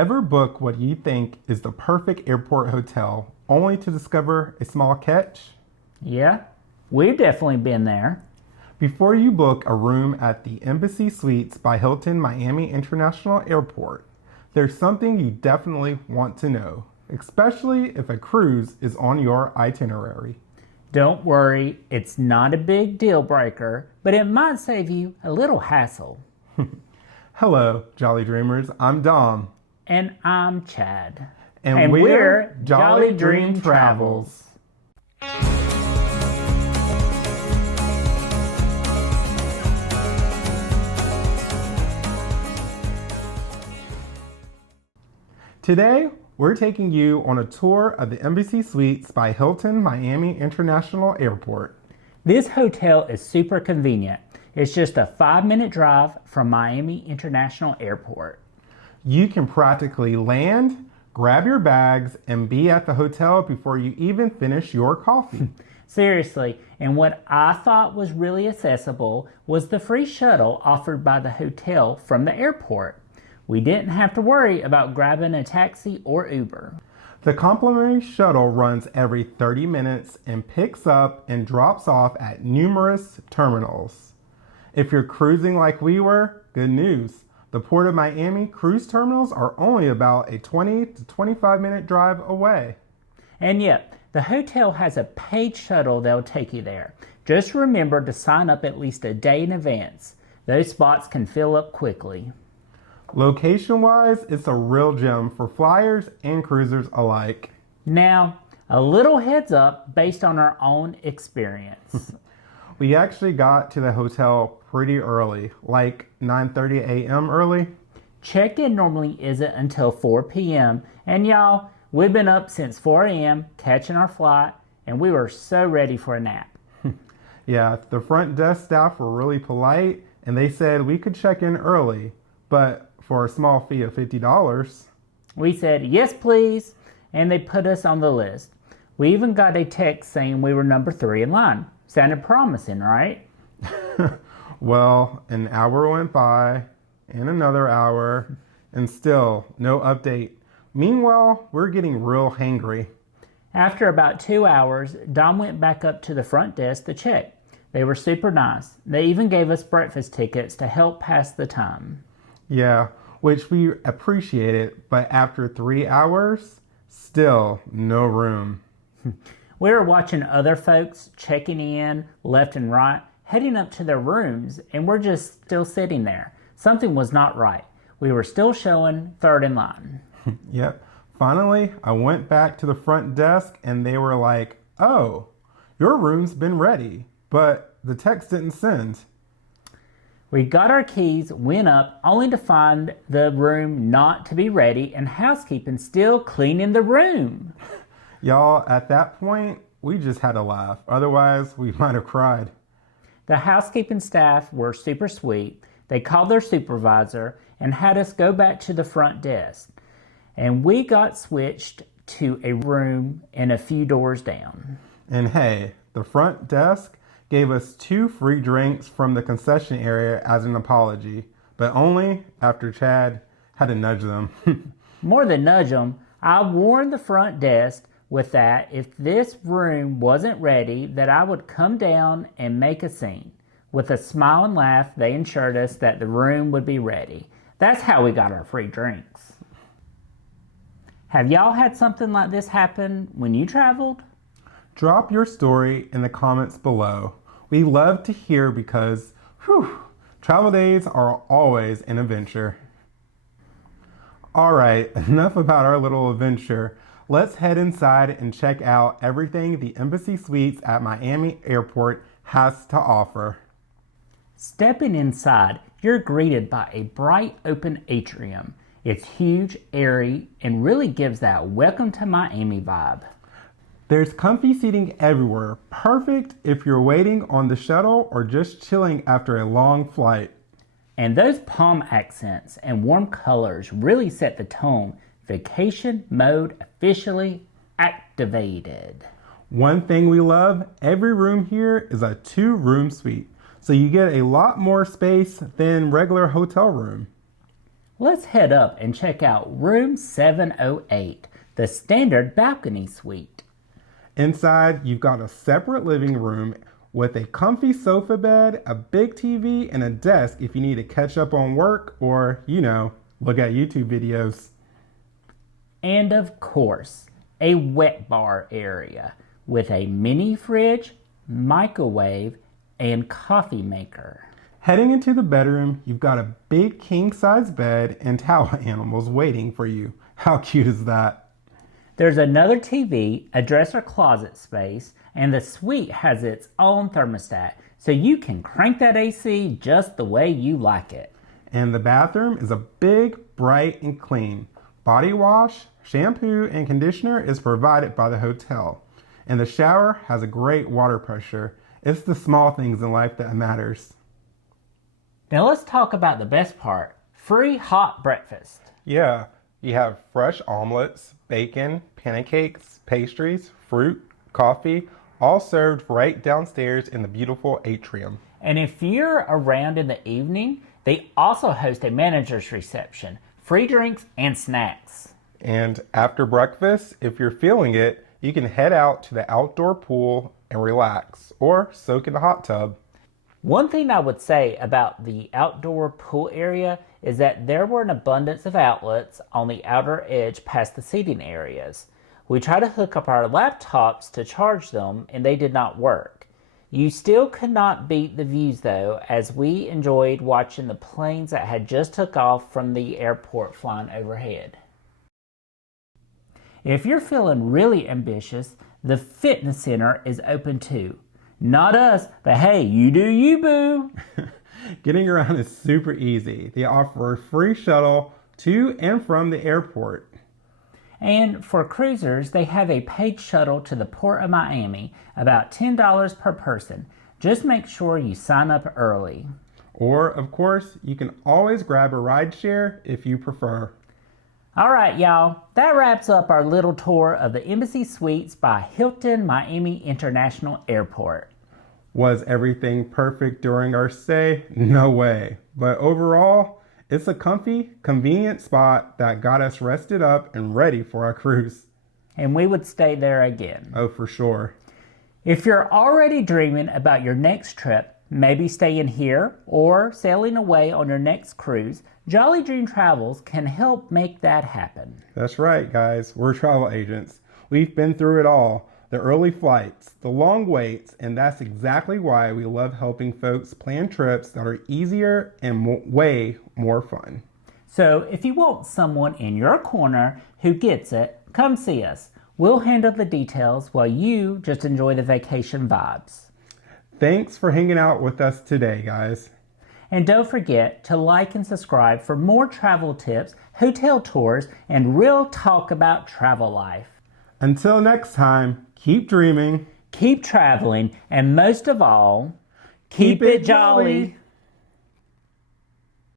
Ever book what you think is the perfect airport hotel only to discover a small catch? Yeah, we've definitely been there. Before you book a room at the Embassy Suites by Hilton Miami International Airport, there's something you definitely want to know, especially if a cruise is on your itinerary. Don't worry, it's not a big deal breaker, but it might save you a little hassle. Hello, Jolly Dreamers. I'm Dom. And I'm Chad. And we're Jolly Dream Travels. Today, we're taking you on a tour of the Embassy Suites by Hilton Miami International Airport. This hotel is super convenient. It's just a 5-minute drive from Miami International Airport. You can practically land, grab your bags, and be at the hotel before you even finish your coffee. Seriously, and what I thought was really accessible was the free shuttle offered by the hotel from the airport. We didn't have to worry about grabbing a taxi or Uber. The complimentary shuttle runs every 30 minutes and picks up and drops off at numerous terminals. If you're cruising like we were, good news. The Port of Miami cruise terminals are only about a 20 to 25 minute drive away. And yet, the hotel has a paid shuttle that'll take you there. Just remember to sign up at least a day in advance. Those spots can fill up quickly. Location-wise, it's a real gem for flyers and cruisers alike. Now, a little heads up based on our own experience. We actually got to the hotel pretty early, like 9:30 a.m. early. Check-in normally isn't until 4 p.m. And y'all, we've been up since 4 a.m. catching our flight, and we were so ready for a nap. Yeah, the front desk staff were really polite, and they said we could check in early, but for a small fee of $50. We said, yes, please, and they put us on the list. We even got a text saying we were number 3 in line. Sounded promising, right? Well, an hour went by, and another hour, and still no update. Meanwhile, we're getting real hangry. After about 2 hours, Dom went back up to the front desk to check. They were super nice. They even gave us breakfast tickets to help pass the time. Yeah, which we appreciated, but after 3 hours, still no room. We were watching other folks checking in left and right, heading up to their rooms, and we're just still sitting there. Something was not right. We were still showing 3rd in line. Yep. Finally, I went back to the front desk and they were like, oh, your room's been ready, but the text didn't send. We got our keys, went up, only to find the room not to be ready and housekeeping still cleaning the room. Y'all, at that point, we just had to laugh. Otherwise, we might have cried. The housekeeping staff were super sweet. They called their supervisor and had us go back to the front desk. And we got switched to a room and a few doors down. And hey, the front desk gave us 2 free drinks from the concession area as an apology, but only after Chad had to nudge them. More than nudge them, I warned the front desk with that if this room wasn't ready, that I would come down and make a scene. With a smile and laugh, they assured us that the room would be ready. That's how we got our free drinks. Have y'all had something like this happen when you traveled? Drop your story in the comments below. We love to hear because, travel days are always an adventure. All right, enough about our little adventure. Let's head inside and check out everything the Embassy Suites at Miami Airport has to offer. Stepping inside, you're greeted by a bright open atrium. It's huge, airy, and really gives that welcome to Miami vibe. There's comfy seating everywhere, perfect if you're waiting on the shuttle or just chilling after a long flight. And those palm accents and warm colors really set the tone. Vacation mode officially activated. One thing we love, every room here is a 2-room suite, so you get a lot more space than regular hotel room. Let's head up and check out room 708, the standard balcony suite. Inside, you've got a separate living room with a comfy sofa bed, a big TV, and a desk if you need to catch up on work or, look at YouTube videos. And of course, a wet bar area with a mini fridge, microwave, and coffee maker. Heading into the bedroom, you've got a big king-size bed and towel animals waiting for you. How cute is that? There's another TV, a dresser closet space, and the suite has its own thermostat, so you can crank that AC just the way you like it. And the bathroom is a big, bright, and clean. Body wash, shampoo, and conditioner is provided by the hotel. And the shower has a great water pressure. It's the small things in life that matters. Now let's talk about the best part, free hot breakfast. Yeah, you have fresh omelets, bacon, pancakes, pastries, fruit, coffee, all served right downstairs in the beautiful atrium. And if you're around in the evening, they also host a manager's reception, free drinks and snacks. And after breakfast, if you're feeling it, you can head out to the outdoor pool and relax or soak in the hot tub. One thing I would say about the outdoor pool area is that there were an abundance of outlets on the outer edge past the seating areas. We tried to hook up our laptops to charge them and they did not work. You still could not beat the views though, as we enjoyed watching the planes that had just took off from the airport flying overhead. If you're feeling really ambitious, the fitness center is open too. Not us, but hey, you do you, boo. Getting around is super easy. They offer a free shuttle to and from the airport. And for cruisers, they have a paid shuttle to the Port of Miami, about $10 per person. Just make sure you sign up early. Or, of course, you can always grab a rideshare if you prefer. All right, y'all, that wraps up our little tour of the Embassy Suites by Hilton Miami International Airport. Was everything perfect during our stay? No way. But overall, it's a comfy, convenient spot that got us rested up and ready for our cruise. And we would stay there again. Oh, for sure. If you're already dreaming about your next trip, maybe staying here or sailing away on your next cruise, Jolly Dream Travels can help make that happen. That's right, guys. We're travel agents. We've been through it all. The early flights, the long waits, and that's exactly why we love helping folks plan trips that are easier and way more fun. So if you want someone in your corner who gets it, come see us. We'll handle the details while you just enjoy the vacation vibes. Thanks for hanging out with us today, guys. And don't forget to like and subscribe for more travel tips, hotel tours, and real talk about travel life. Until next time, keep dreaming, keep traveling, and most of all, keep it jolly.